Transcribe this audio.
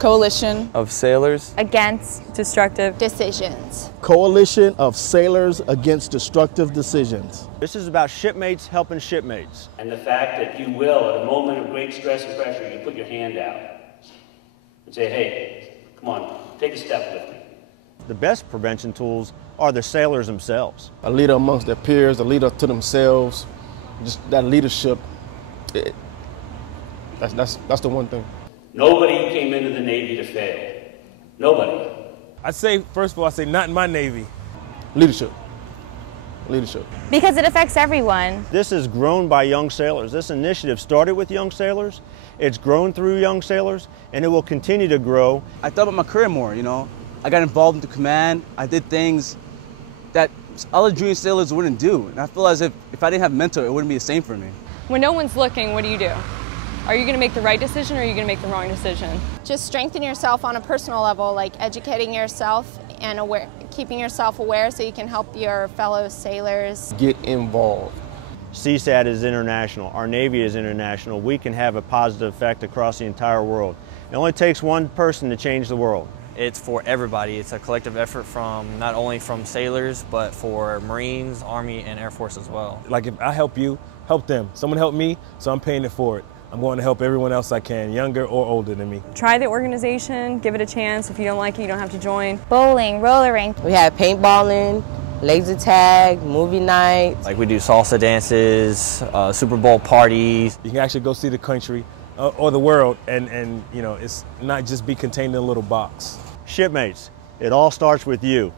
Coalition of sailors against destructive decisions. Coalition of Sailors Against Destructive Decisions. This is about shipmates helping shipmates. And the fact that you will, at a moment of great stress and pressure, you put your hand out and say, hey, come on, take a step with me. The best prevention tools are the sailors themselves. A leader amongst their peers, a leader to themselves, just that leadership, that's the one thing. Nobody came into the Navy to fail. Nobody. I say, first of all, I say not in my Navy. Leadership. Leadership. because it affects everyone. This is grown by young sailors. This initiative started with young sailors. It's grown through young sailors, and it will continue to grow. I thought about my career more, you know. I got involved in the command. I did things that other junior sailors wouldn't do. And I feel as if I didn't have a mentor, it wouldn't be the same for me. When no one's looking, what do? Are you going to make the right decision or are you going to make the wrong decision? Just strengthen yourself on a personal level, like educating yourself and keeping yourself aware so you can help your fellow sailors. Get involved. CSAT is international. Our Navy is international. We can have a positive effect across the entire world. It only takes one person to change the world. It's for everybody. It's a collective effort from not only from sailors, but for Marines, Army, and Air Force as well. Like if I help you, help them. Someone helped me, so I'm paying it forward. I'm going to help everyone else I can, younger or older than me. Try the organization, give it a chance. If you don't like it, you don't have to join. Bowling, roller rink. We have paintballing, laser tag, movie nights. Like we do salsa dances, Super Bowl parties. You can actually go see the country or the world and you know, it's not just be contained in a little box. Shipmates, it all starts with you.